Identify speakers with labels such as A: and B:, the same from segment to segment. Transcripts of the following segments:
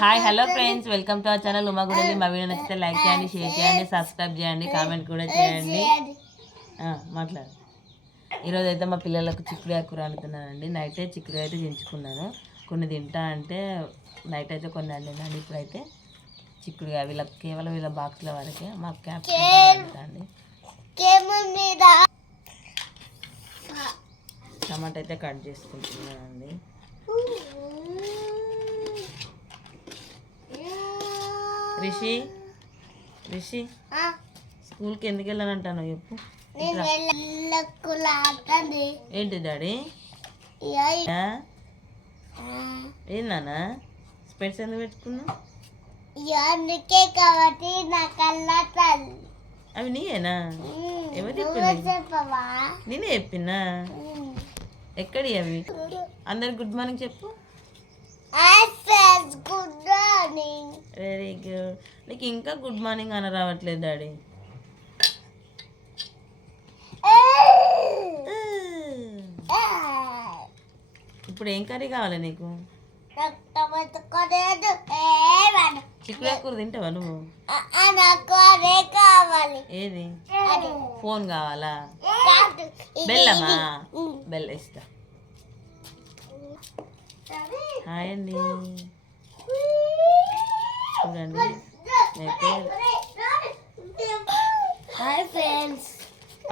A: Hi hello friends welcome to our channel Uma Gudali మా video నచ్చితే like చేయండి share చేయండి సబ్స్క్రైబ్ చేయండి కామెంట్ కూడా చేయండి. ఆ, మాట్లాడు. ఈరోజు అయితే మా పిల్లలకు చిక్కుడు కూర వండుతున్నానండి. నైటే చిక్కుడు అయితే దించుకున్నాను. కొన్ని తింటా అంటే నైట్ అయితే కొన్ని వండినాను. ఇప్పుడైతే చిక్కుడుగా వీళ్ళకి కేవలం వీళ్ళ బాక్స్ల వరకే మా క్యాప్ అండి టమాటా అయితే కట్ చేసుకుంటున్నానండి. రిషి రిషి స్కూల్కి ఎందుకు వెళ్ళానంటాను చెప్పు. ఏంటి డాడీ? ఏందన్నా స్పెట్స్ ఎందుకు పెట్టుకున్నా
B: అందుకే కాబట్టి నా
A: అవి నీయేనా? ఎవరు
B: చెప్పవా?
A: నేనే చెప్పినా? ఎక్కడి అవి అందరికి గుడ్ మార్నింగ్ చెప్పు.
B: గుడ్ మార్నింగ్
A: వెరీ గుడ్ నీకు ఇంకా గుడ్ మార్నింగ్ అని రావట్లేదు డాడీ. ఇప్పుడు ఏం కర్రీ కావాలి నీకు? చిక్కుడు కూర తింటావా నువ్వు?
B: కావాలి.
A: ఏది? ఫోన్ కావాలా? బెల్లమా. బెల్ల ఇస్తా. హాయ్ అండి. చూడండి అయితే
B: హాయ్ ఫ్రెండ్స్.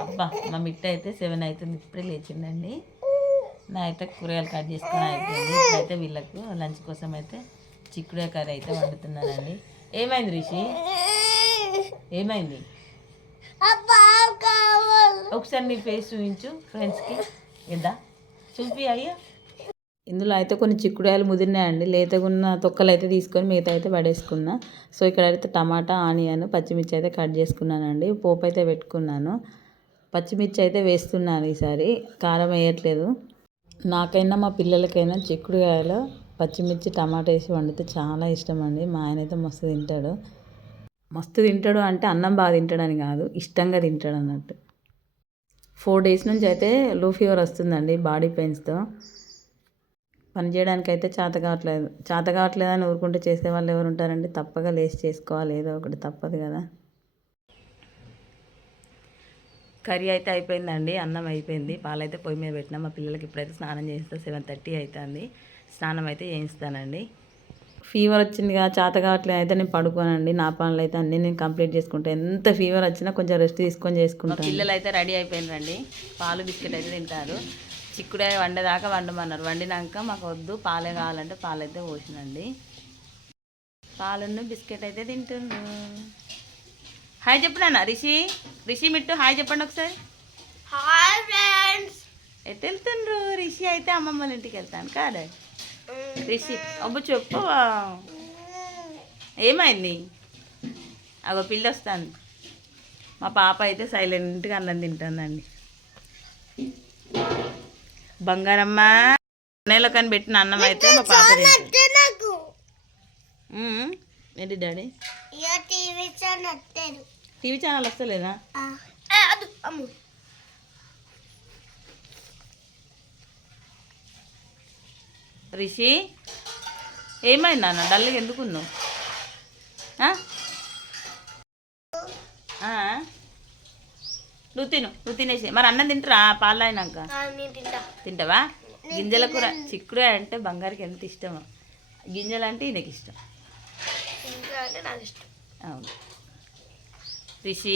A: అబ్బా మా మిట్ట అయితే సెవెన్ అవుతుంది ఇప్పుడే లేచిండండి నా అయితే కూరగాయలు కట్ చేసుకొని అయిపోయింది. ఇప్పుడైతే వీళ్ళకు లంచ్ కోసం అయితే చిక్కుడే కర్రీ అయితే వండుతున్నానండి. ఏమైంది రిషి? ఏమైంది? ఒకసారి నీ ఫేస్ చూపించు ఫ్రెండ్స్కి ఇద్దా చూపి అయ్యా. ఇందులో అయితే కొన్ని చిక్కుడుకాయలు ముదిరినాయండి. లేతగున్న తొక్కలు అయితే తీసుకొని మిగతా అయితే పడేసుకున్నా. సో ఇక్కడ అయితే టమాటా ఆనియన్ పచ్చిమిర్చి అయితే కట్ చేసుకున్నానండి. పోపు అయితే పెట్టుకున్నాను. పచ్చిమిర్చి అయితే వేస్తున్నాను ఈసారి. కారం వేయట్లేదు. నాకైనా మా పిల్లలకైనా చిక్కుడుకాయలు పచ్చిమిర్చి టమాటా వేసి వండితే చాలా ఇష్టం అండి మా ఆయన అయితే మస్తు తింటాడు. మస్తు తింటాడు అంటే అన్నం బాగా తింటాడని కాదు. ఇష్టంగా తింటాడు అన్నట్టు ఫోర్ డేస్ నుంచి అయితే లో ఫీవర్ వస్తుందండి బాడీ పెయిన్స్తో. పని చేయడానికి అయితే చేత కావట్లేదు. చేత కావట్లేదు అని ఊరుకుంటే చేసే వాళ్ళు ఎవరు ఉంటారండి తప్పగా లేచి చేసుకోవాలి. ఏదో ఒకటి తప్పదు కదా. కర్రీ అయితే అయిపోయిందండి. అన్నం అయిపోయింది. పాలైతే పొయ్యి మీద పెట్టినా. మా పిల్లలకి ఇప్పుడైతే స్నానం చేయిస్తా సెవెన్ థర్టీ అవుతుంది స్నానం అయితే చేయిస్తానండి. ఫీవర్ వచ్చిందిగా చేత కావట్లేదు అయితే నేను పడుకోనండి. నా పనులు అయితే అన్నీ నేను కంప్లీట్ చేసుకుంటాను ఎంత ఫీవర్ వచ్చినా కొంచెం రెస్ట్ తీసుకొని చేసుకుంటాను పిల్లలు అయితే రెడీ అయిపోయినారండి పాలు బిస్కెట్ అయితే తింటారు. చిక్కుడే వండేదాకా వండమన్నారు. వండినాక మాకు వద్దు పాలే కావాలంటే పాలైతే పోసినండి. పాలున్న బిస్కెట్ అయితే తింటుండ్రు. హాయ్ చెప్పినా రిషి రిషి మిట్టు హాయ్ చెప్పండి ఒకసారి.
B: Hi friends.
A: ఎటు వెళ్తుండ్రు? రిషి అయితే అమ్మమ్మ వాళ్ళ ఇంటికి వెళ్తాను కాదే రిషి అబ్బు చెప్పు. ఏమైంది? అగో పిల్ల వస్తాను మా పాప అయితే సైలెంట్గా అన్నం తింటుందండి. బంగారమ్మ నెలలో కానీ పెట్టిన అన్నం అయితే మా పాప ఏంటి డాడీ?
B: టీవీ
A: ఛానల్ వస్తలేదా? రిషి ఏమైంది నాన్న? డల్గా ఎందుకున్నావు ఆ? ఆ? నువ్వు తిను నువ్వు తినేసి. మరి అన్నం తింటరా? పాలు అయినాక తింటావా? గింజల కూర చిక్కుడు అంటే బంగారుకి ఎంత ఇష్టమో. గింజలు అంటే ఈయనకి ఇష్టం. అవును. రిషి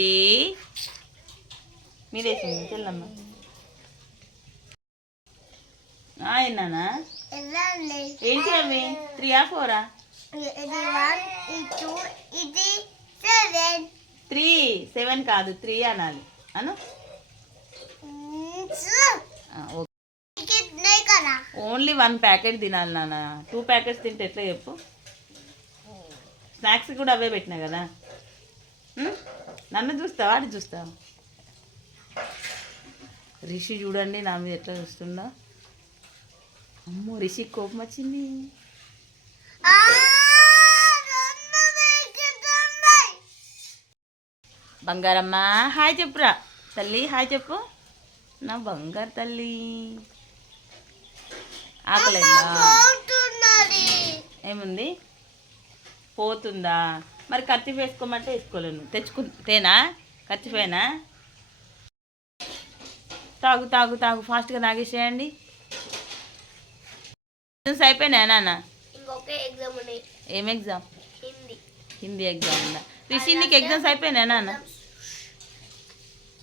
A: మీరేసింది చెల్లమ్మ.
B: వెళ్ళండి
A: ఏంటి అవి ఫోరా?
B: టూ ఇది సెవెన్.
A: త్రీ సెవెన్ కాదు త్రీ అనాలి. అను? ఓన్లీ వన్ ప్యాకెట్ తినాలి నాన్న. టూ ప్యాకెట్స్ తింటే ఎట్లా చెప్పు? స్నాక్స్ కూడా అవే పెట్టినా కదా? నన్ను చూస్తావా? అది చూస్తావా? రిషి చూడండి నా మీద ఎట్లా చూస్తుందో. అమ్మో రిషి కోపం వచ్చింది
B: ఆ, రెండు వేగుతున్నాయి.
A: బంగారమ్మ హాయ్ చెప్పురా. తల్లి హాయ్ చెప్పు. నా బంగారు తల్లి. ఆకలేదా?
B: పోతున్నది.
A: ఏముంది? పోతుందా? మరి కత్తి వేసుకోమంటే వేసుకోలేను. తెచ్చుకు తేనా? కత్తిపోయినా తాగు తాగు తాగు. ఫాస్ట్గా తాగేసేయండి. ఎగ్జామ్స్ అయిపోయినాయా నాన్న? ఏం ఎగ్జామ్?
B: హిందీ.
A: హిందీ ఎగ్జామ్ ఉందా? రిషి నీకు ఎగ్జామ్స్ అయిపోయినా నాన్న?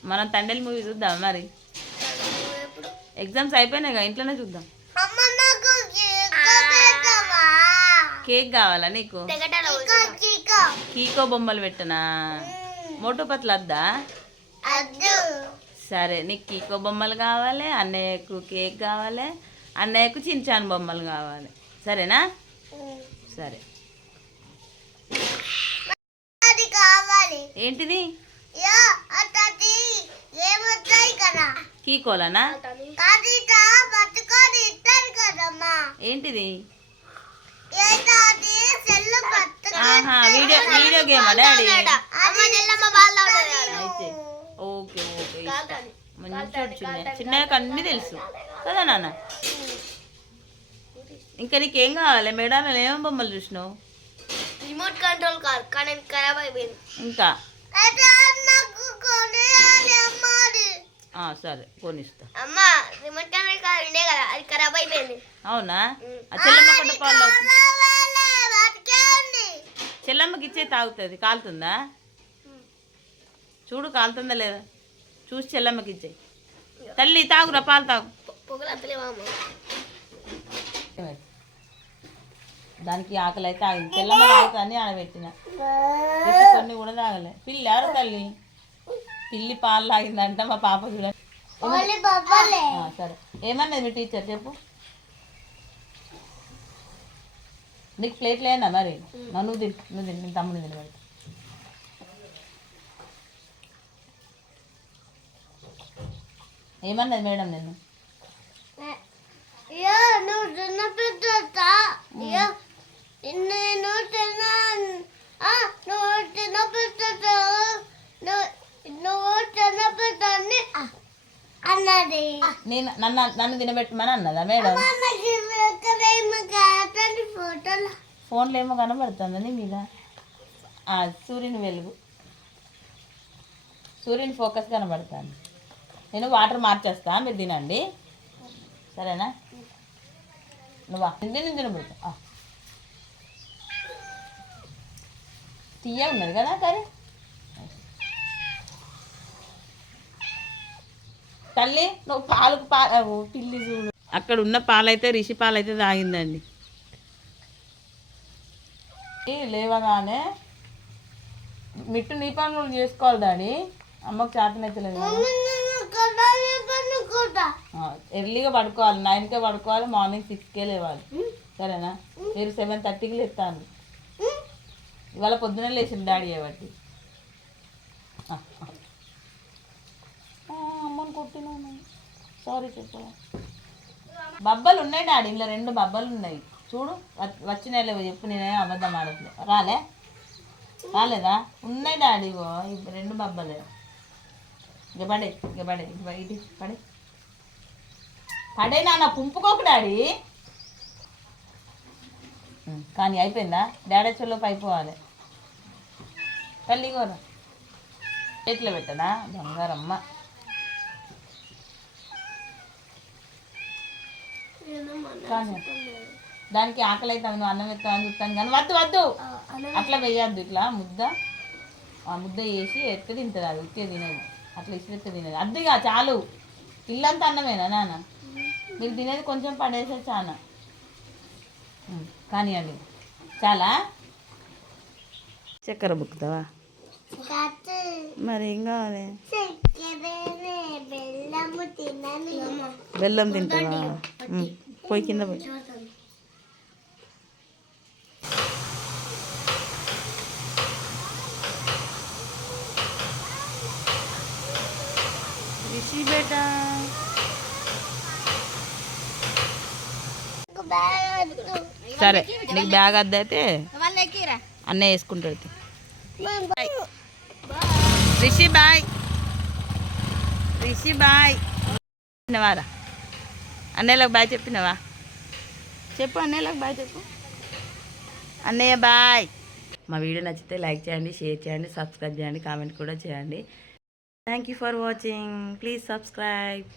A: మనం తండ్రి మూవీ చూద్దాం మరి? ఎగ్జామ్స్ అయిపోయినాయిగా ఇంట్లోనే చూద్దాం. కేక్ కావాలా నీకు? కీకో బొమ్మలు పెట్టనా? మోటో పత్లు వద్దా? సరే నీకు కీకో బొమ్మలు కావాలి అన్నయ్యకు కేక్ కావాలి అన్నయ్యకు చించాన్ బొమ్మలు కావాలి. సరేనా? సరే. ఏంటిది? కీకోలనా ఏంటిది? వీడియో వీడియో గేమా డాడీ? ఓకే ఓకే ఇష్టం. మంచోడు చిన్న చిన్నయ్యకు అన్నీ తెలుసు. కదా నాన్న? ఇంకా నీకేం కావాలి? మేడాలలో ఏమేమి బొమ్మలు చూసినావు?
B: రిమోట్ కంట్రోల్ కాదు కానీ ఖరాబ్ అయిపోయింది.
A: ఇంకా? సరే కొనిస్తా.
B: అమ్మ రిమోట్ కంట్రోల్ కాదు ఉండే కదా అది ఖరాబ్ అయిపోయింది.
A: అవునా? చెల్లమ్మ కొట్ట పాలు చెల్లమ్మకి ఇచ్చే తాగుతుంది కాలుతుందా? చూడు కాలుతుందా లేదా? చూసి చెల్లమ్మకి ఇచ్చే. తల్లి తాగురా పాలు తాగు.
B: పొగలు అంతలేవా అమ్మ
A: దానికి ఆకలి అయితే ఆగింది. చెల్లమ్మ తాగుతాని ఆడబెట్టిన. కొన్ని కూడా తాగలే. పిల్లి ఎవరు తల్లి? పిల్లి పాలు తాగిందంట మా పాప చూడండి. సరే. ఏమన్నది మీ టీచర్ చెప్పు? నీకు ప్లేట్ లేనా మరి? నువ్వు తిను నువ్వు తిను నీ తమ్ముని తినబడి ఏమన్నది మేడం నిన్ను?
B: నేను నువ్వు నువ్వు అన్నది.
A: నేను నన్ను నన్ను తినబెట్టమని అన్నదా మేడం? ఫోన్లో ఏమో కనబడుతుందని మీద. సూర్యుని వెలుగు. సూర్యుని ఫోకస్ కనబడుతుంది. నేను వాటర్ మార్చేస్తా మీరు తినండి. సరేనా? నువ్వా తిండి నేను తినబోతా ఆ. తీయ ఉన్నది కదా కర్రీ తల్లి నువ్వు పాలకు పా పిల్లి చూడు. అక్కడ ఉన్న పాలైతే రిషి పాలైతే తాగిందండి. లేవగానే మిట్టు నీ పనులు చేసుకోవాలి దాడి అమ్మకు చేతనైతలేదు ఎర్లీగా పడుకోవాలి నైన్కే పడుకోవాలి మార్నింగ్ సిక్స్కే లేవాలి. సరేనా? మీరు సెవెన్ థర్టీకి లేస్తాను ఇవాళ పొద్దున లేచింది డాడీ కాబట్టి అమ్మని కొట్టినాను సారీ చెప్పు. బబ్బలు ఉన్నాయి డాడీ ఇంట్లో రెండు బబ్బలు ఉన్నాయి. చూడు వ- వచ్చినాయి లేవు చెప్పు నేనే అబద్ధం ఆడట్లే. రాలే? రాలేదా? ఉన్నాయి డాడీ ఇగో రెండు బబ్బలే. ఇక పడే ఇక పడే ఇటు పడే, పడే. పడే నాన్న పుంపుకోకు డాడీ. కానీ అయిపోయిందా? డాడీ వచ్చేలోపు అయిపోవాలి తల్లి కూర చేతిలో పెట్టనా? బంగారమ్మ. దానికి ఆకలి అయితే నువ్వు అన్నం ఎత్తామని చూస్తాను కానీ వద్దు వద్దు. అట్లా వేయద్దు ఇట్లా ముద్ద. ఆ ముద్ద వేసి ఎత్తే తింటుంది అది ఉత్తే తినేది. అట్లా ఇసిరెత్తే తినేది. అద్దుగా చాలు. ఇల్లంతా అన్నమేనా నాన్న? మీరు తినేది కొంచెం పడేసే చాలా కానివ్వండి. చాలా? చక్కెర బుక్కుతావా? మరి ఏం కావాలి? బెల్లం తింటావా? పోయి కింద పోయి సరే నీకు బ్యాగ్ అద్దయితే అన్నయ్య వేసుకుంటాడు రిషి బాయ్ రిషి బాయ్ చెప్పినవారా అన్నయ్యలకు బాయ్ చెప్పినవా చెప్పు అన్నయ్యలకు బాయ్ చెప్పు అన్నయ్య బాయ్ మా వీడియో నచ్చితే లైక్ చేయండి షేర్ చేయండి సబ్స్క్రైబ్ చేయండి కామెంట్ కూడా చేయండి. Thank you for watching please subscribe